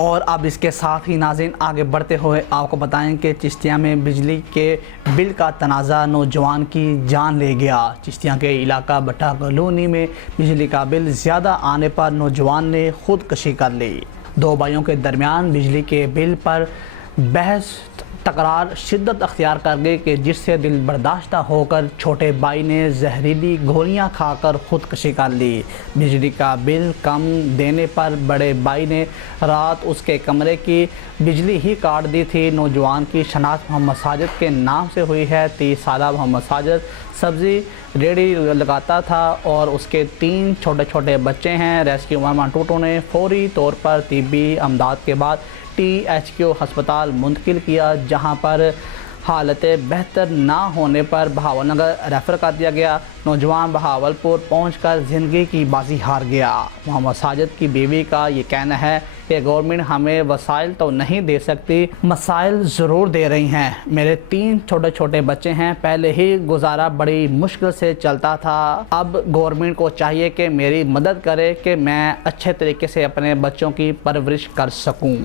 اور اب اس کے ساتھ ہی ناظرین آگے بڑھتے ہوئے آپ کو بتائیں کہ چشتیاں میں بجلی کے بل کا تنازع نوجوان کی جان لے گیا۔ چشتیاں کے علاقہ بٹھا کالونی میں بجلی کا بل زیادہ آنے پر نوجوان نے خودکشی کر لی۔ دو بھائیوں کے درمیان بجلی کے بل پر بحث تکرار شدت اختیار کر گئی کہ جس سے دل برداشتہ ہو کر چھوٹے بھائی نے زہریلی گولیاں کھا کر خودکشی کر لی۔ بجلی کا بل کم دینے پر بڑے بھائی نے رات اس کے کمرے کی بجلی ہی کاٹ دی تھی۔ نوجوان کی شناخت محمد ساجد کے نام سے ہوئی ہے۔ 30 سالہ محمد ساجد سبزی ریڑھی لگاتا تھا اور اس کے 3 چھوٹے چھوٹے بچے ہیں۔ ریسکیو مہمان ٹوٹو نے فوری طور پر طبی امداد کے بعد THQ ہسپتال منتقل کیا، جہاں پر حالت بہتر نہ ہونے پر بہاول نگر ریفر کر دیا گیا۔ نوجوان بہاولپور پہنچ کر زندگی کی بازی ہار گیا۔ محمد ساجد کی بیوی کا یہ کہنا ہے کہ گورنمنٹ ہمیں وسائل تو نہیں دے سکتی، مسائل ضرور دے رہی ہیں۔ میرے 3 چھوٹے چھوٹے بچے ہیں، پہلے ہی گزارا بڑی مشکل سے چلتا تھا، اب گورنمنٹ کو چاہیے کہ میری مدد کرے کہ میں اچھے طریقے سے اپنے بچوں کی پرورش کر سکوں۔